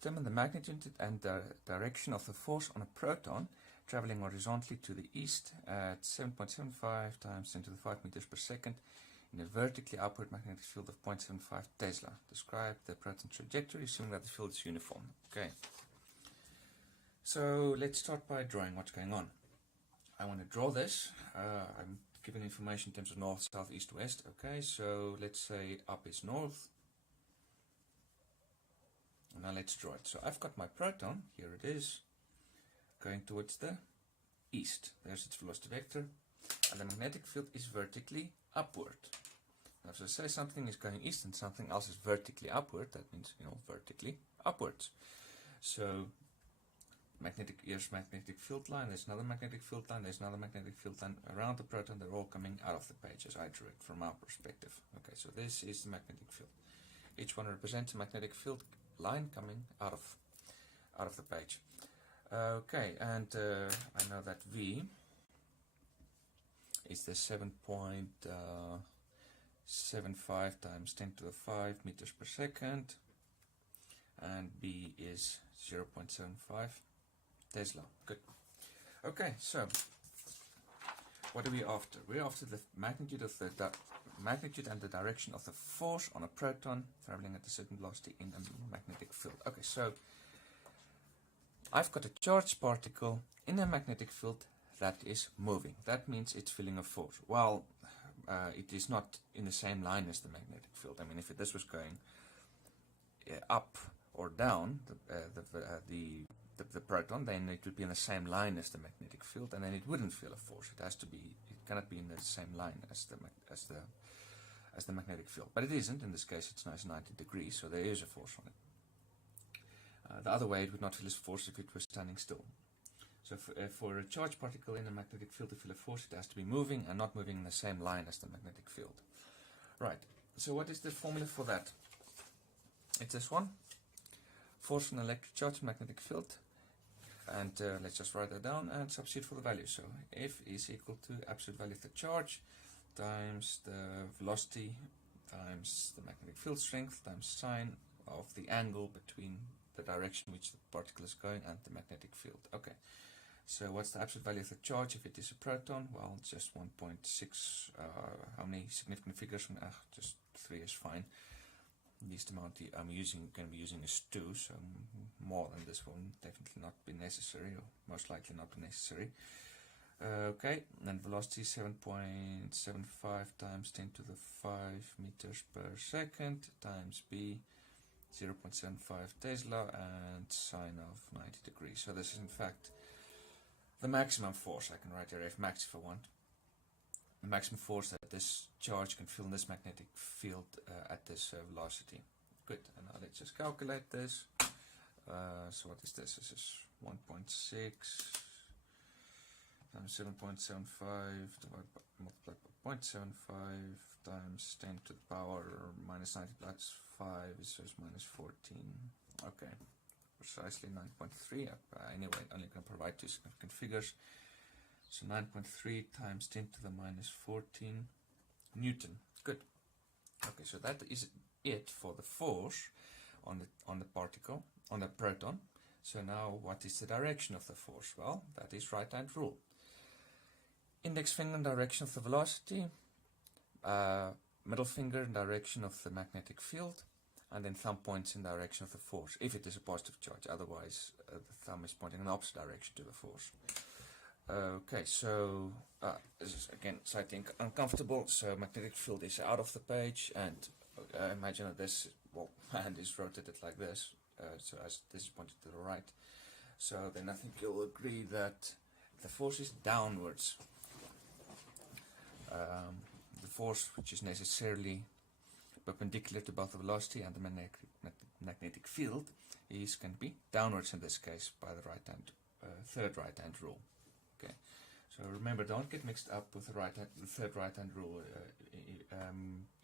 Determine the magnitude and the direction of the force on a proton traveling horizontally to the east at 7.75 times 10 to the 5 meters per second in a vertically upward magnetic field of 0.75 Tesla. Describe the proton trajectory, assuming that the field is uniform. Okay. So let's start by drawing what's going on. I want to draw this. I'm giving information in terms of north, south, east, west. Okay, so let's say up is north. And now let's draw it. So I've got my proton, here it is, going towards the east. There's its velocity vector. And the magnetic field is vertically upward. Now if I say something is going east and something else is vertically upward, that means, vertically upwards. So here's magnetic field line, there's another magnetic field line, there's another magnetic field line around the proton. They're all coming out of the page as I drew it from our perspective. Okay, so this is the magnetic field. Each one represents a magnetic field line coming out of the page. Okay, and I know that V is the 7.75 times 10 to the 5 meters per second, and B is 0.75 Tesla. Good. Okay, so what are we after? We're after the magnitude of the magnitude and the direction of the force on a proton traveling at a certain velocity in a magnetic field. Okay, so I've got a charged particle in a magnetic field that is moving. That means it's feeling a force. Well, it is not in the same line as the magnetic field. I mean, if this was going up or down, the proton, then it would be in the same line as the magnetic field, and then it wouldn't feel a force. It cannot be in the same line as the magnetic field. But it isn't. In this case, it's 90 degrees, so there is a force on it. The other way, it would not feel a force if it was standing still. So for a charged particle in a magnetic field to feel a force, it has to be moving and not moving in the same line as the magnetic field. Right. So what is the formula for that? It's this one. Force on an electric charge magnetic field. And let's just write that down and substitute for the value. So F is equal to absolute value of the charge times the velocity times the magnetic field strength times sine of the angle between the direction which the particle is going and the magnetic field. Okay, so what's the absolute value of the charge if it is a proton? Well, it's just 1.6. How many significant figures? Just 3 is fine. Least amount I'm going to be using is 2, so more than this will definitely not be necessary, or most likely not be necessary. Okay, and velocity 7.75 times 10 to the 5 meters per second times B 0.75 Tesla and sine of 90 degrees. So this is in fact the maximum force. I can write here F max if I want. The maximum force that this charge can feel in this magnetic field at this velocity. Good, and now let's just calculate this. So what is this? This is 1.6 times 7.75 multiplied by 0.75 times 10 to the power minus 90 plus 5 is minus 14. Okay, precisely 9.3. Anyway, only can provide 2 significant figures. So 9.3 times 10 to the minus 14 Newton. Good. Okay, so that is it for the force on the particle, on the proton. So now what is the direction of the force? Well, that is right-hand rule. Index finger in direction of the velocity, middle finger in direction of the magnetic field, and then thumb points in direction of the force, if it is a positive charge. Otherwise, the thumb is pointing in the opposite direction to the force. Okay, so this is again slightly uncomfortable. So magnetic field is out of the page, and imagine that this hand is rotated like this, so as this is pointed to the right. So then I think you'll agree that the force is downwards. The force which is necessarily perpendicular to both the velocity and the magnetic field can be downwards in this case by the third right-hand rule. Okay, so remember, don't get mixed up with the third right-hand rule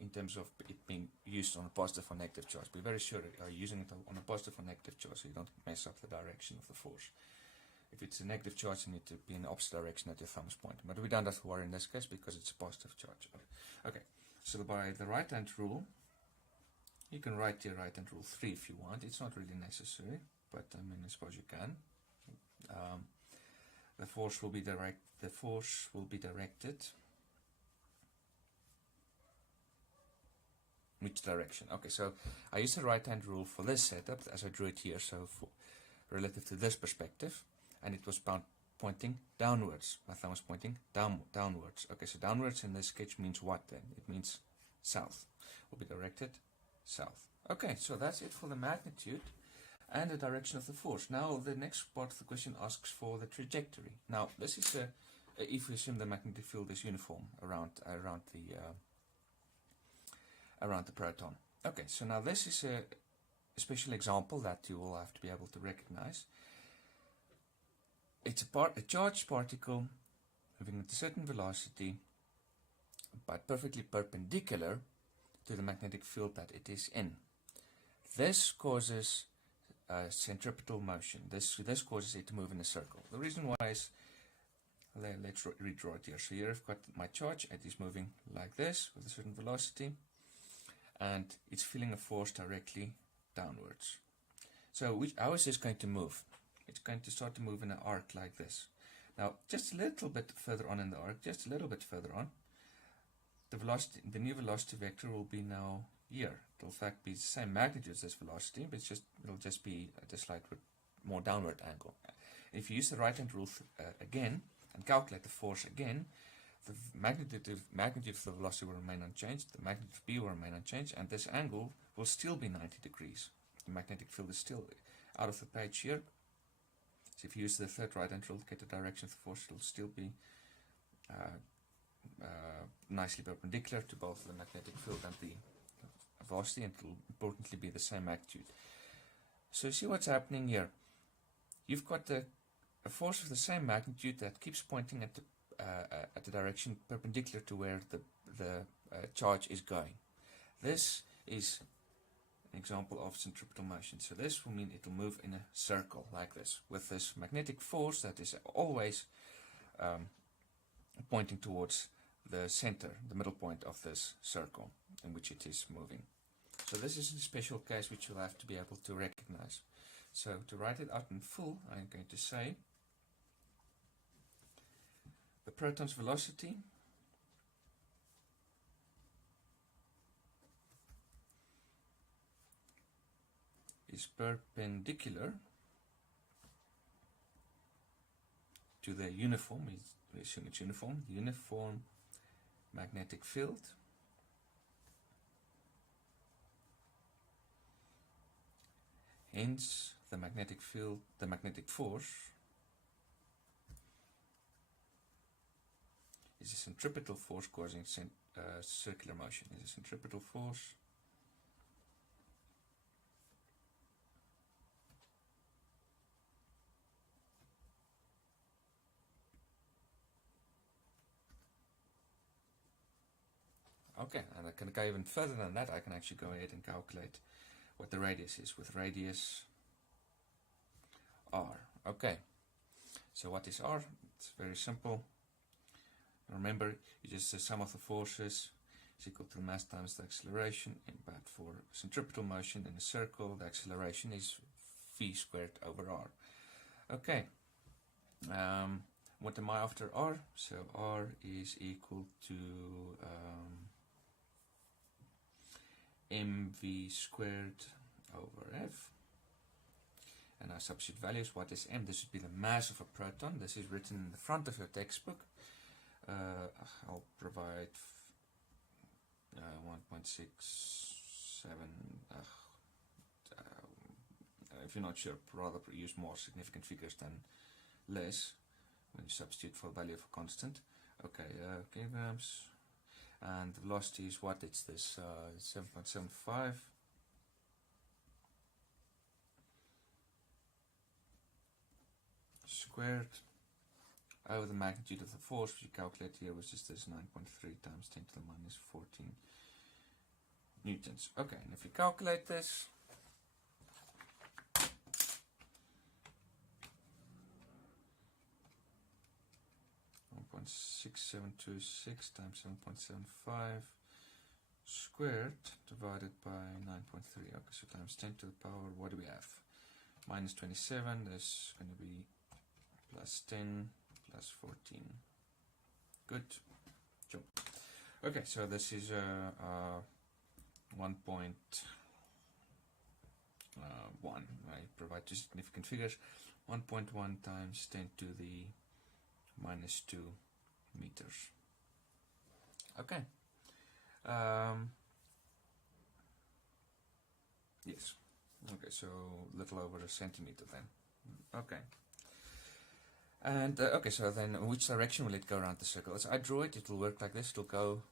in terms of it being used on a positive or negative charge. Be very sure that you are using it on a positive or negative charge, so you don't mess up the direction of the force. If it's a negative charge, you need to be in the opposite direction that your thumb is pointing. But we don't have to worry in this case because it's a positive charge. Okay, so by the right-hand rule, You can write your right hand rule 3 if you want. It's not really necessary, but I mean, I suppose you can. The force will be directed. Which direction? Okay, so I use the right hand rule for this setup as I drew it here, so relative to this perspective, and it was pointing downwards. My thumb was pointing downwards. Okay, so downwards in this sketch means what then? It means south. Will be directed south. Okay, so that's it for the magnitude and the direction of the force. Now the next part of the question asks for the trajectory. Now this is if we assume the magnetic field is uniform around the proton. Okay, so now this is a special example that you will have to be able to recognize. It's a charged particle moving at a certain velocity, but perfectly perpendicular to the magnetic field that it is in. This causes centripetal motion. This causes it to move in a circle. The reason why is, let's redraw it here. So here I've got my charge. It is moving like this with a certain velocity, and it's feeling a force directly downwards. So how is this going to move? It's going to start to move in an arc like this. Now, just a little bit further on in the arc, just a little bit further on, the new velocity vector will be now here. It will in fact be the same magnitude as this velocity, but it'll just be at a slight more downward angle. If you use the right hand rule again and calculate the force again, the magnitude of the velocity will remain unchanged, the magnitude of B will remain unchanged, and this angle will still be 90 degrees. The magnetic field is still out of the page here. So if you use the third right hand rule to get the direction of the force, it will still be nicely perpendicular to both the magnetic field and the velocity, and it will importantly be the same magnitude. So you see what's happening here. You've got a force of the same magnitude that keeps pointing at the direction perpendicular to where the charge is going. This is an example of centripetal motion. So this will mean it will move in a circle like this, with this magnetic force that is always pointing towards the center, the middle point of this circle in which it is moving. So this is a special case which you'll have to be able to recognize. So to write it out in full, I'm going to say the proton's velocity is perpendicular to the uniform, we assume it's uniform magnetic field, hence the magnetic force is a centripetal force causing circular motion. Is a centripetal force okay, and I can go even further than that. I can actually go ahead and calculate what the radius is with radius r. Okay, so what is r? It's very simple. Remember, you just the sum of the forces is equal to the mass times the acceleration, but for centripetal motion in a circle, the acceleration is v squared over r. Okay, what am I after r? So r is equal to mv squared over f. And I substitute values. What is m? This would be the mass of a proton. This is written in the front of your textbook. I'll provide 1.67. If you're not sure, rather use more significant figures than less when you substitute for value of a constant. Okay, kilograms. And the velocity is what? It's this 7.75. Squared over the magnitude of the force, which you calculate here, was just this 9.3 times 10 to the minus 14 newtons. Okay, and if you calculate this, .6726 times 7.75 squared divided by 9.3. Okay, so times 10 to the power, what do we have? Minus 27, there's going to be plus 10 plus 14. Good. Job. Okay, so this is 1.1. I provide two significant figures. 1.1 times 10 to the minus 2 meters. Okay. Yes. Okay, so a little over a centimeter then. Okay. And okay, so then which direction will it go around the circle? As I draw it, it will work like this. It will go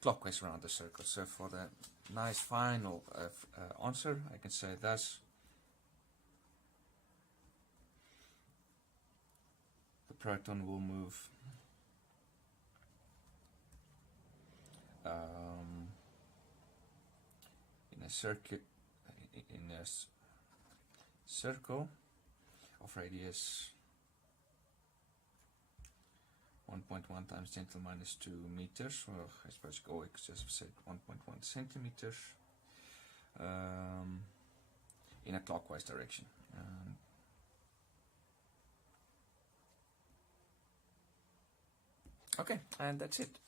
clockwise around the circle. So for the nice final answer, I can say thus. The proton will move in a circuit, circle of radius 1.1 times 10 to the minus 2 meters. Well, I suppose you could just say 1.1 centimeters in a clockwise direction. Okay, and that's it.